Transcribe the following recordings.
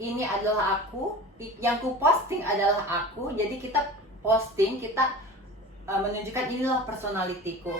ini adalah aku, yang ku posting adalah aku. Jadi kita posting, kita menunjukkan inilah personalitiku.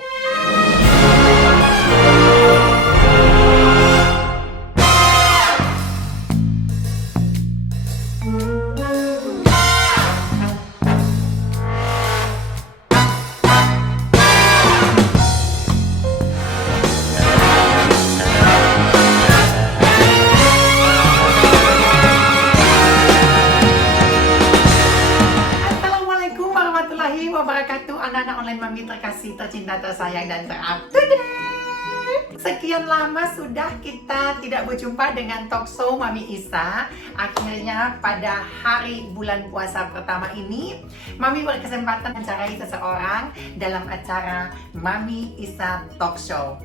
Wabarakatuh, anak-anak online mami terkasih, tercinta, tersayang, dan ter-up-to-date. Sekian lama sudah kita tidak berjumpa dengan talk show Mami Isa. Akhirnya pada hari bulan puasa pertama ini, Mami berkesempatan mencari seseorang dalam acara Mami Isa Talk Show.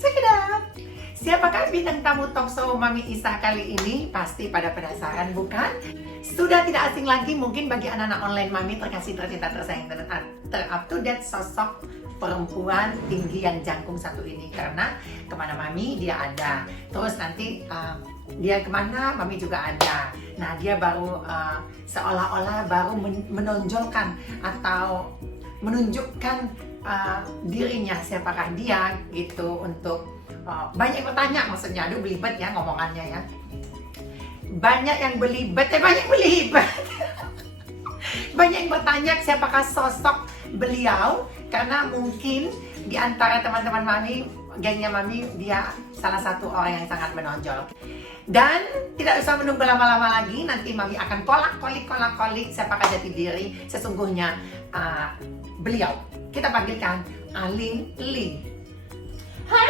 Check it out! Siapakah bintang tamu talk show Mami Isa kali ini? Pasti pada penasaran, bukan? Sudah tidak asing lagi mungkin bagi anak-anak online Mami terkasih, tercinta, tersayang, dan ter-up-to-date sosok perempuan tinggi yang jangkung satu ini. Karena kemana Mami dia ada. Terus nanti dia kemana Mami juga ada. Nah dia baru seolah-olah baru menonjolkan atau menunjukkan dirinya, siapakah dia gitu, untuk banyak yang bertanya, maksudnya aduh belibet ya ngomongannya ya. Banyak yang belibet, banyak belibet. Banyak yang bertanya siapakah sosok beliau, karena mungkin di antara teman-teman Mami, gengnya Mami, dia salah satu orang yang sangat menonjol. Dan tidak usah menunggu lama-lama lagi, nanti Mami akan kolak-kolik siapakah jati diri sesungguhnya beliau. Kita panggilkan Alin Lee. Hai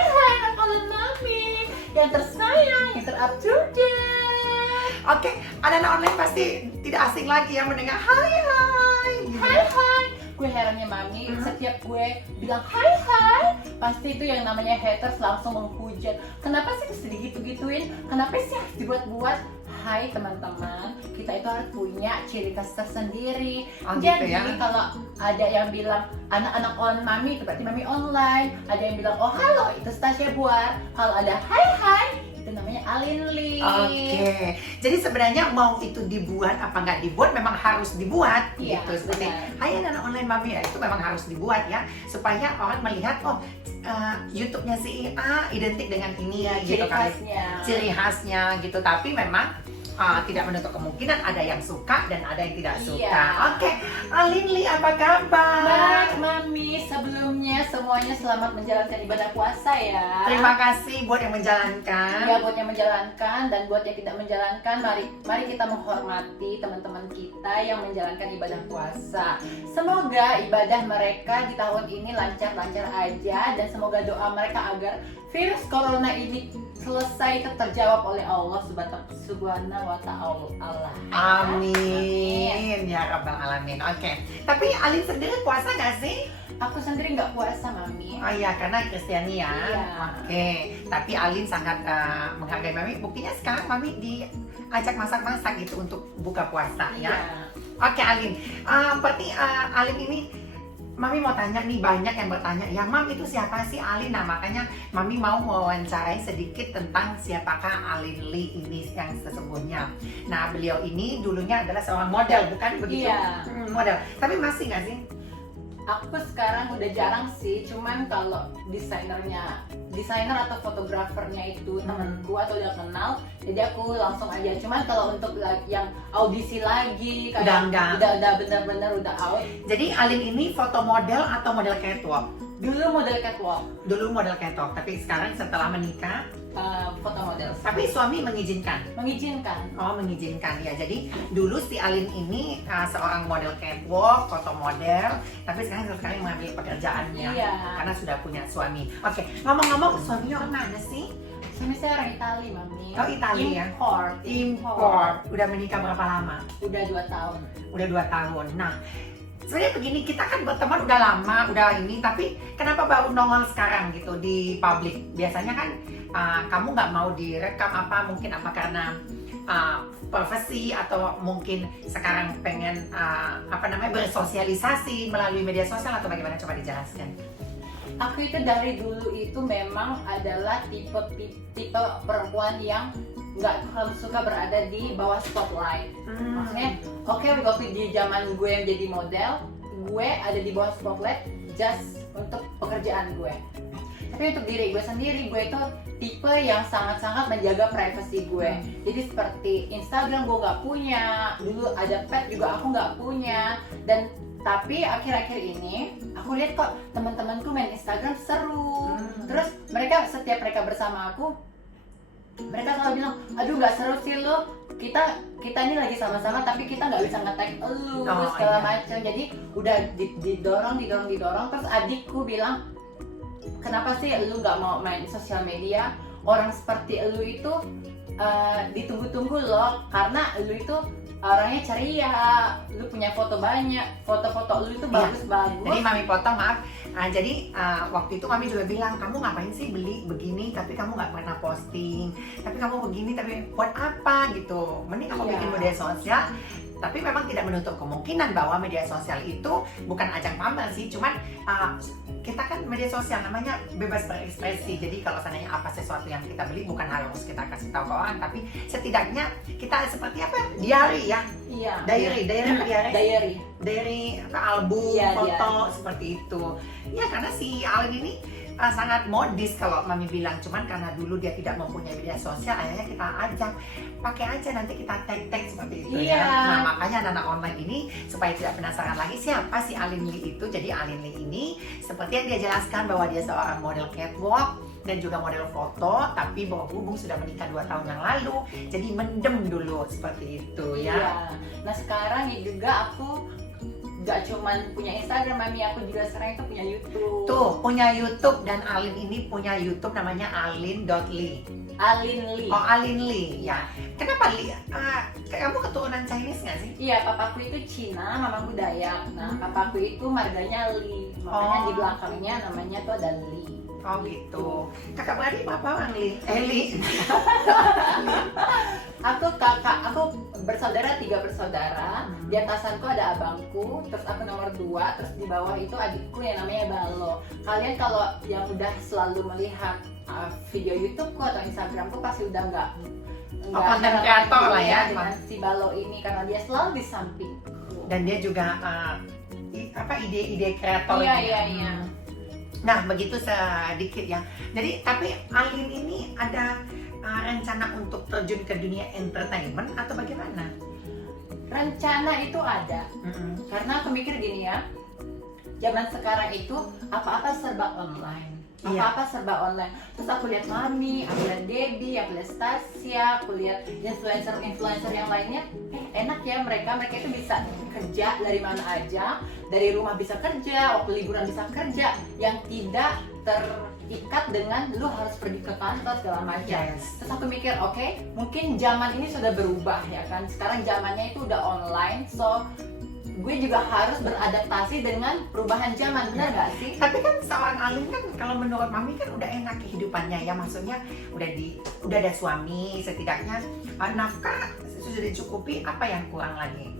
anak online Mami yang tersayang, yang ter-up-to-date. Oke, anak-anak online pasti tidak asing lagi yang mendengar hai. Gue herannya Mami, setiap gue bilang hai, pasti itu yang namanya haters langsung menghujat. Kenapa sih mesti digitu-gituin? Kenapa sih harus dibuat-buat? Hai teman-teman, kita itu harus punya ciri khas tersendiri. Jadi gitu ya? Kalau ada yang bilang anak-anak on Mami, itu berarti Mami online. Ada yang bilang oh halo, itu Stasia Buar. Kalau ada hai, itu namanya Alin Lee. Oke, jadi sebenarnya mau itu dibuat apa nggak dibuat, memang harus dibuat Iya, gitu. Seperti hai anak online Mami, ya itu memang harus dibuat ya, supaya orang melihat oh YouTube-nya si A identik dengan ini ya, gitu kan, ciri khasnya gitu. Tapi memang tidak menutup kemungkinan ada yang suka dan ada yang tidak suka. Iya. Oke, Alin Lee apa kabar? Baik Mami, sebelumnya semuanya selamat menjalankan ibadah puasa ya. Terima kasih buat yang menjalankan. Ya, buat yang menjalankan dan buat yang tidak menjalankan, mari kita menghormati teman-teman kita yang menjalankan ibadah puasa. Semoga ibadah mereka di tahun ini lancar-lancar aja, dan semoga doa mereka agar virus corona ini selesai terjawab oleh Allah Subhanahu wa ta'ala. Amin ya rabbal alamin. Oke, tapi Alin sendiri puasa nggak sih? Aku sendiri nggak puasa Mami. Oh iya, karena Kristiani ya. Iya. Oke, tapi Alin sangat menghargai Mami. Buktinya sekarang Mami diajak masak-masak gitu untuk buka puasa ya. Oke Alin, berarti Alin ini Mami mau tanya nih, banyak yang bertanya, ya Mam itu siapa sih Alin? Nah makanya Mami mau mewawancarai sedikit tentang siapakah Alin Lee ini yang sesungguhnya. Nah beliau ini dulunya adalah seorang model, bukan begitu? Iya. Model, tapi masih nggak sih? Aku sekarang udah jarang sih, cuman kalau desainer atau fotografernya itu temanku atau udah kenal, jadi aku langsung aja. Cuman kalau untuk yang audisi lagi, kayak udah bener-bener udah out. Jadi Alin ini foto model atau model catwalk? Dulu model catwalk. Dulu model catwalk, tapi sekarang setelah menikah foto model. Tapi suami mengizinkan? Mengizinkan. Oh mengizinkan ya. Jadi dulu si Alin ini seorang model catwalk, foto model, tapi sekarang mengambil pekerjaannya karena sudah punya suami. Oke, ngomong-ngomong suaminya orang mana sih? Suami saya orang Itali Mami. Oh Itali ya? Import. Udah menikah berapa lama? Udah 2 tahun. Udah 2 tahun. Nah sebenarnya begini, kita kan berteman udah lama, udah ini, tapi kenapa baru nongol sekarang gitu di publik? Biasanya kan kamu nggak mau direkam mungkin karena profesi, atau mungkin sekarang pengen bersosialisasi melalui media sosial, atau bagaimana, coba dijelaskan. Aku itu dari dulu itu memang adalah tipe perempuan yang nggak terlalu suka berada di bawah spotlight. Maksudnya, oke, waktu di zaman gue yang jadi model, gue ada di bawah spotlight just untuk pekerjaan gue. Tapi untuk diri gue sendiri, gue itu tipe yang sangat-sangat menjaga privasi gue. Jadi seperti Instagram gue nggak punya, dulu ada pet juga aku nggak punya. Dan tapi akhir-akhir ini aku lihat kok teman-temanku main Instagram seru. Terus setiap mereka bersama aku, mereka selalu bilang, aduh nggak seru sih lo, kita ini lagi sama-sama tapi kita nggak bisa nge-tag elu segala macam. Jadi udah didorong. Terus adikku bilang, kenapa sih lu nggak mau main sosial media? Orang seperti lu itu ditunggu-tunggu loh, karena lu itu orangnya ceria, lu punya foto banyak, foto-foto lu itu bagus-bagus. Jadi mami potong, maaf. Jadi waktu itu mami juga bilang, kamu ngapain sih beli begini tapi kamu nggak pernah posting, tapi kamu begini tapi buat apa gitu, mending kamu bikin media sosial. Tapi memang tidak menutup kemungkinan bahwa media sosial itu bukan ajang pamer sih, cuman kita kan media sosial namanya bebas berekspresi. Jadi kalau seandainya apa sesuatu yang kita beli bukan harus kita kasih tahu ke orang, tapi setidaknya kita seperti apa, diary ya, diary apa, album foto seperti itu ya. Karena si Alin ini sangat modis kalau mami bilang, cuman karena dulu dia tidak mempunyai media sosial, akhirnya kita ajak, pakai aja nanti kita tag seperti itu ya. Nah makanya anak-anak online ini supaya tidak penasaran lagi siapa si Alin Lee itu. Jadi Alin Lee ini seperti yang dia jelaskan bahwa dia seorang model catwalk dan juga model foto, tapi berhubung sudah menikah 2 tahun yang lalu, jadi mendem dulu seperti itu ya. Nah sekarang juga aku gak cuman punya Instagram, mami, aku juga sekarang itu punya YouTube. Tuh, punya YouTube, dan Alin ini punya YouTube namanya alin.lee. Alin Lee. Oh, Alin Lee, ya. Kenapa Lee? Kamu keturunan Chinese nggak sih? Iya, papaku itu Cina, mamaku Dayak. Nah, papaku itu marganya Lee, makanya di belakangnya namanya tuh ada Lee. Oh gitu. Kakak beradik apa orang Lee? Lee. Aku bersaudara, 3 bersaudara. Di atasanku ada abangku, terus aku nomor 2, terus di bawah itu adikku yang namanya Balo. Kalian kalau yang udah selalu melihat video YouTubeku atau Instagramku pasti udah nggak konten kreator lah ya dengan si Balo ini, karena dia selalu di sampingku. Dan dia juga ide-ide kreator. Iya. Nah begitu sedikit ya. Jadi tapi Alin ini ada rencana untuk terjun ke dunia entertainment atau bagaimana? Rencana itu ada, karena aku mikir gini ya, zaman sekarang itu apa-apa serba online. Apa-apa serba online. Terus aku lihat mami, aku lihat Debbie, aku lihat Stasia, aku lihat influencer yang lainnya. Enak ya, mereka itu bisa kerja dari mana aja, dari rumah bisa kerja, waktu liburan bisa kerja, yang tidak terikat dengan lu harus pergi ke kantor segala macam. Terus aku mikir, oke, mungkin zaman ini sudah berubah ya kan. Sekarang zamannya itu udah online, so gue juga harus beradaptasi dengan perubahan zaman, benar gak sih? Tapi kan seorang Alin kan kalau menurut mami kan udah enak kehidupannya ya, maksudnya udah ada suami, setidaknya nafkah sudah dicukupi, apa yang kurang lagi?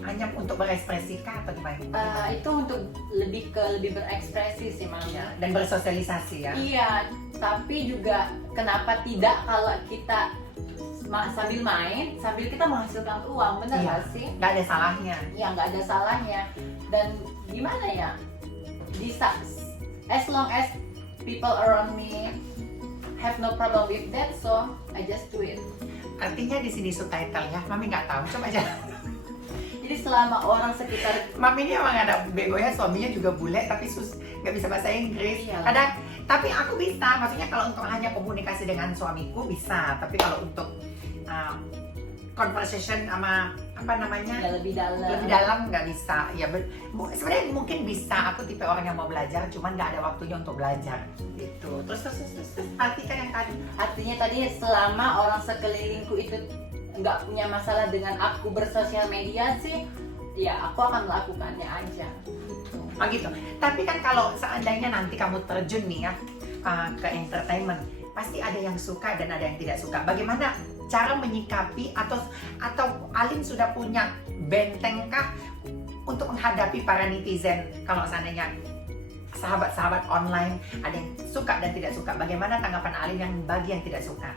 Hanya untuk berekspresi kah atau gimana? Itu untuk lebih berekspresi sih mami. Dan bersosialisasi ya? Iya, tapi juga kenapa tidak kalau kita sambil main, sambil kita menghasilkan uang, benar gak sih? Gak ada salahnya. Iya, gak ada salahnya. Dan gimana ya, bisa, as long as people around me have no problem with that, so I just do it. Artinya di sini subtitle ya, mami nggak tahu, coba aja. Jadi selama orang sekitar, mami ini emang ada begonya, suaminya juga bule tapi nggak bisa bahasa Inggris. Kadang, tapi aku bisa, maksudnya kalau untuk hanya komunikasi dengan suamiku bisa, tapi kalau untuk conversation sama apa namanya lebih dalam nggak bisa ya. Sebenarnya mungkin bisa, aku tipe orang yang mau belajar cuman nggak ada waktunya untuk belajar gitu. Terus artikan yang tadi, artinya tadi selama orang sekelilingku itu nggak punya masalah dengan aku bersosial media sih, ya aku akan melakukannya aja gitu. Tapi kan kalau seandainya nanti kamu terjun nih ya ke entertainment, pasti ada yang suka dan ada yang tidak suka. Bagaimana cara menyikapi atau Alin sudah punya bentengkah untuk menghadapi para netizen kalau seandainya sahabat-sahabat online ada yang suka dan tidak suka. Bagaimana tanggapan Alin yang bagi yang tidak suka?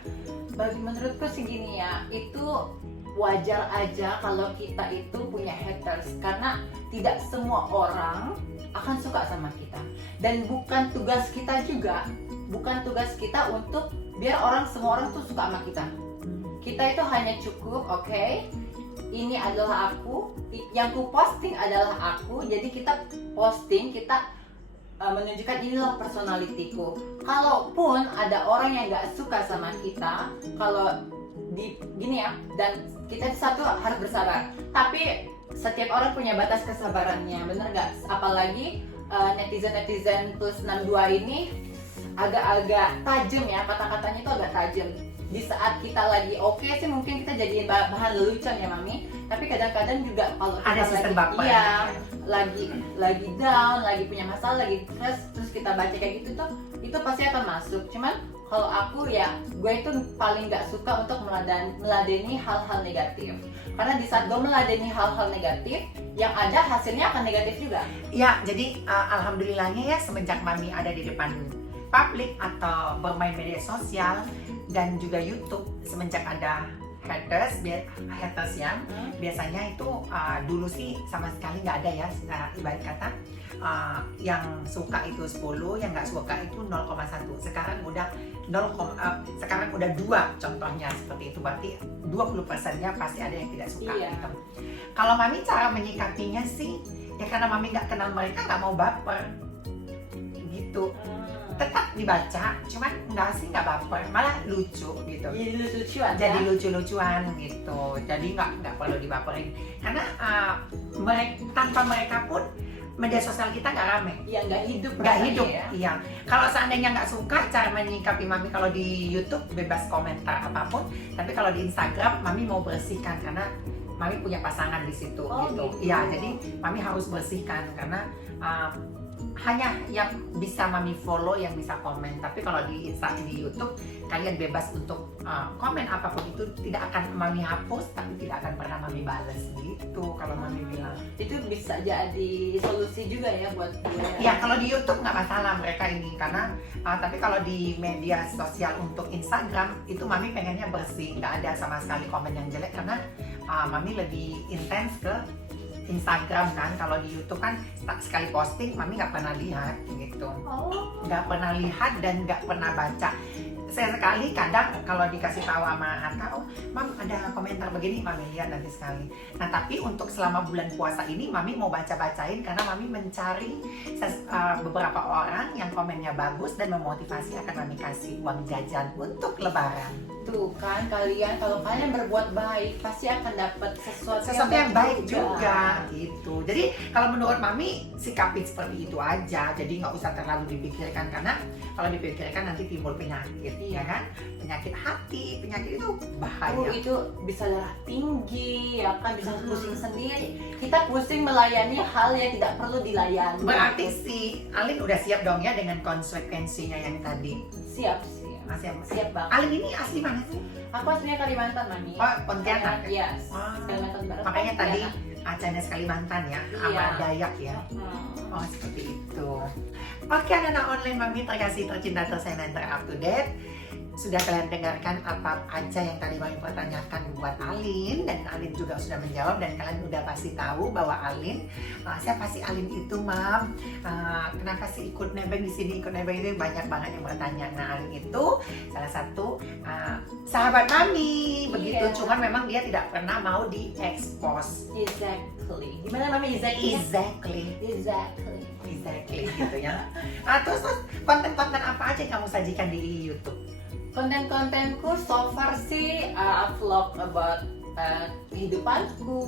Bagi menurutku sih gini ya, itu wajar aja kalau kita itu punya haters, karena tidak semua orang akan suka sama kita, dan bukan tugas kita juga, bukan tugas kita untuk biar semua orang tuh suka sama kita. Kita itu hanya cukup, oke, ini adalah aku, yang ku posting adalah aku, jadi kita posting, kita menunjukkan inilah personalitiku. Kalaupun ada orang yang nggak suka sama kita, kalau gini ya, dan kita satu harus bersabar. Tapi setiap orang punya batas kesabarannya, bener nggak? Apalagi netizen plus 62 ini agak-agak tajam ya, kata-katanya itu agak tajam. Di saat kita lagi oke sih mungkin kita jadiin bahan lelucon ya Mami, tapi kadang-kadang juga kalau Ada kita sistem lagi baper. lagi down, lagi punya masalah, lagi stress, terus kita baca kayak gitu tuh, itu pasti akan masuk. Cuman kalau aku ya, gue itu paling gak suka untuk meladeni hal-hal negatif, karena di saat gue meladeni hal-hal negatif, yang ada hasilnya akan negatif juga. Ya, jadi alhamdulillahnya ya semenjak Mami ada di depan publik atau bermain media sosial dan juga YouTube, semenjak ada haters ya, biasanya itu dulu sih sama sekali nggak ada ya, ibarat kata yang suka itu 10, yang nggak suka itu 0,1. Sekarang udah 2 contohnya seperti itu, berarti 20%-nya pasti ada yang tidak suka. Iya. Gitu. Kalau Mami cara menyikapinya sih ya karena Mami nggak kenal mereka, nggak mau baper gitu, tetap dibaca, cuman nggak baper, malah lucu gitu. Jadi lucu-lucuan Jadi ya? lucu-lucuan gitu, jadi nggak perlu dibaperin karena tanpa mereka pun media sosial kita nggak rame, Iya, nggak hidup ya. Iya. Kalau seandainya nggak suka cara menyikapi Mami, kalau di YouTube bebas komentar apapun, tapi kalau di Instagram Mami mau bersihkan karena Mami punya pasangan di situ gitu. Iya, jadi Mami harus bersihkan karena hanya yang bisa Mami follow, yang bisa komen. Tapi kalau di YouTube kalian bebas untuk komen apapun itu, tidak akan Mami hapus, tapi tidak akan pernah Mami balas gitu. Kalau Mami bilang Itu bisa jadi solusi juga ya buat gue. ya, kalau di YouTube nggak masalah mereka ini karena tapi kalau di media sosial untuk Instagram itu Mami pengennya bersih, nggak ada sama sekali komen yang jelek karena Mami lebih intens ke Instagram kan. Kalau di YouTube kan sekali posting Mami nggak pernah lihat gitu, nggak pernah lihat dan nggak pernah baca. Saya sekali kadang kalau dikasih tahu sama Hatta, oh Mam ada komentar begini, Mami lihat nanti sekali. Nah tapi untuk selama bulan puasa ini Mami mau baca-bacain karena Mami mencari beberapa orang yang komennya bagus dan memotivasi, akan Mami kasih uang jajan untuk lebaran. Tuh kan, kalau kalian berbuat baik pasti akan dapat sesuatu yang baik juga gitu. Jadi kalau menurut Mami sikapi seperti itu aja, jadi nggak usah terlalu dipikirkan karena kalau dipikirkan nanti timbul penyakit, ya kan? Penyakit hati, penyakit itu bahaya. Itu bisa darah tinggi, ya kan, bisa pusing sendiri. Kita pusing melayani hal yang tidak perlu dilayani. Berarti si Alin udah siap dong ya dengan konsekuensinya yang tadi. Siap. Siap banget. Alin ini asli mana sih? Aku aslinya Kalimantan, Mami. Oh, Pontianak. Yes. Wah. Kalimantan Barat. Makanya tadi Pontianak. Chinese Kalimantan ya, Iya. sama Dayak ya. Oh seperti itu. Oke anak-anak online Mami terkasih, tercinta, tersayang, dan ter-up to date. Sudah kalian dengarkan apa aja yang tadi Mami pertanyakan buat Alin, dan Alin juga sudah menjawab, dan kalian udah pasti tahu bahwa Alin, siapa sih Alin itu Mam? Kenapa sih ikut nebeng di sini, ikut nebeng itu, banyak banget yang bertanya. Nah Alin itu salah satu sahabat Mami, begitu. Iya. Cuman memang dia tidak pernah mau di-expose. Exactly. Gimana Mami exactly? Exactly gitu ya. Terus konten-konten apa aja yang kamu sajikan di YouTube? Konten-kontenku so far sih vlog about kehidupanku,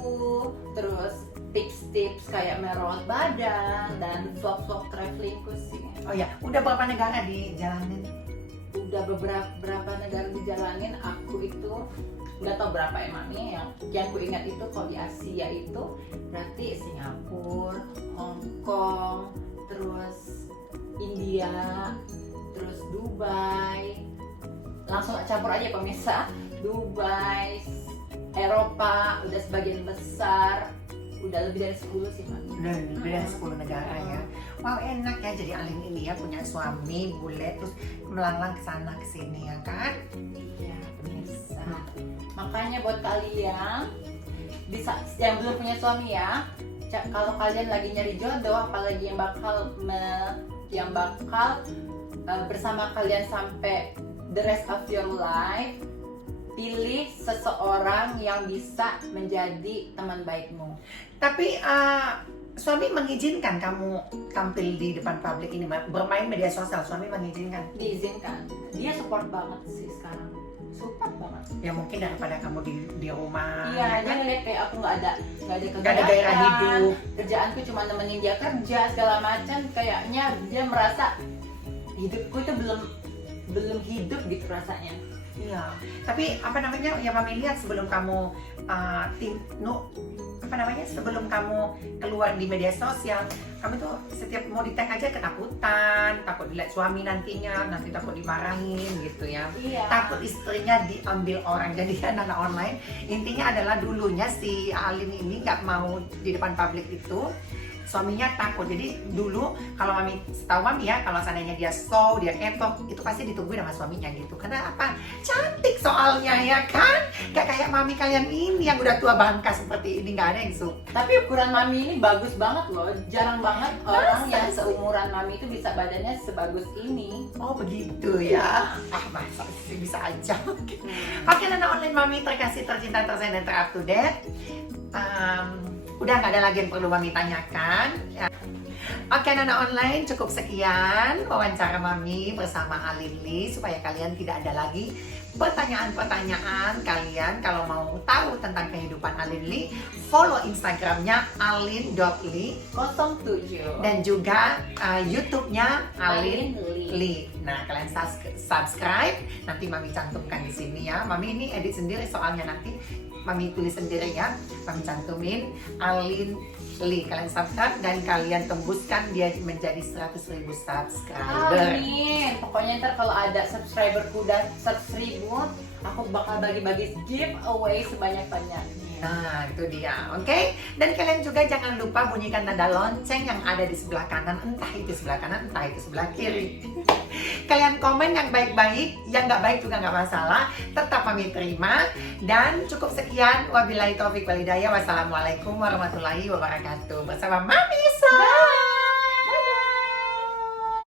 terus tips-tips kayak merawat badan, dan vlog-vlg travelingku sih. Oh ya, udah berapa negara dijalanin? Udah beberapa negara dijalanin. Aku itu nggak tahu berapa ya Mami, yang ku ingat itu kalau di Asia itu berarti Singapura, Hong Kong, terus India, terus Dubai. Langsung campur aja pemirsa. Dubai, Eropa udah sebagian besar, udah lebih dari 10 sih Mami. Udah lebih dari 10 negara ya. Wow, enak ya jadi Alin ini ya, punya suami bule terus melanglang ke sana ke sini ya kan. Iya, pemirsa. Makanya buat kalian bisa yang belum punya suami ya, kalau kalian lagi nyari jodoh, apalagi yang bakal bersama kalian sampai the rest of your life, pilih seseorang yang bisa menjadi teman baikmu. Tapi suami mengizinkan kamu tampil di depan publik ini, bermain media sosial, suami mengizinkan? Diizinkan. Dia support banget sih sekarang. Support banget. Ya mungkin daripada kamu di rumah. Iya, ya dia kan? ngeliat kayak aku nggak ada Nggak ada gairah hidup. Kerjaanku cuma nemenin dia kerja segala macam, kayaknya dia merasa hidupku itu belum hidup gitu rasanya. Iya. Tapi apa namanya? Ya Mami lihat sebelum kamu sebelum kamu keluar di media sosial, kamu tuh setiap mau di tag aja ketakutan, takut dilihat suami nanti takut dimarahin gitu ya. Iya. Takut istrinya diambil orang. Jadi anak online intinya adalah dulunya si Alin ini nggak mau di depan publik itu, suaminya takut. Jadi dulu kalau setahu Mami ya, kalau seandainya dia show, dia ketok, itu pasti ditungguin sama suaminya gitu. Karena apa? Cantik soalnya ya kan? Gak kayak Mami kalian ini yang udah tua bangka seperti ini, nggak ada yang suka. Tapi ukuran Mami ini bagus banget loh. Jarang banget orang yang seumuran Mami itu bisa badannya sebagus ini. Oh begitu ya? Masa sih bisa aja. Oke, Nana Online Mami terkasih, tercinta, tersayang, dan ter-up to date. Udah nggak ada lagi yang perlu Mami tanyakan ya. Oke Nana Online, cukup sekian wawancara Mami bersama Alin Lee, supaya kalian tidak ada lagi pertanyaan-pertanyaan kalian. Kalau mau tahu tentang kehidupan Alin Lee, follow Instagramnya alin.lee 07 dan juga YouTube-nya Alin Lee. Lee. Nah, kalian subscribe, nanti Mami cantumkan di sini ya. Mami ini edit sendiri soalnya, nanti Mami tulis sendiri ya. Mami cantumin Alin Lee. Kalian subscribe dan kalian tembuskan dia menjadi 100.000 subscriber. Amin. Pokoknya ntar kalau ada subscriberku udah 100.000, aku bakal bagi-bagi giveaway sebanyak-banyaknya. Nah, itu dia. Oke? Dan kalian juga jangan lupa bunyikan tanda lonceng yang ada di sebelah kanan. Entah itu sebelah kanan, entah itu sebelah kiri. Kalian komen yang baik-baik, yang nggak baik juga nggak masalah. Tetap Mami terima. Dan cukup sekian. Wabillahi taufiq wal hidayah. Wassalamualaikum warahmatullahi wabarakatuh. Bersama Mami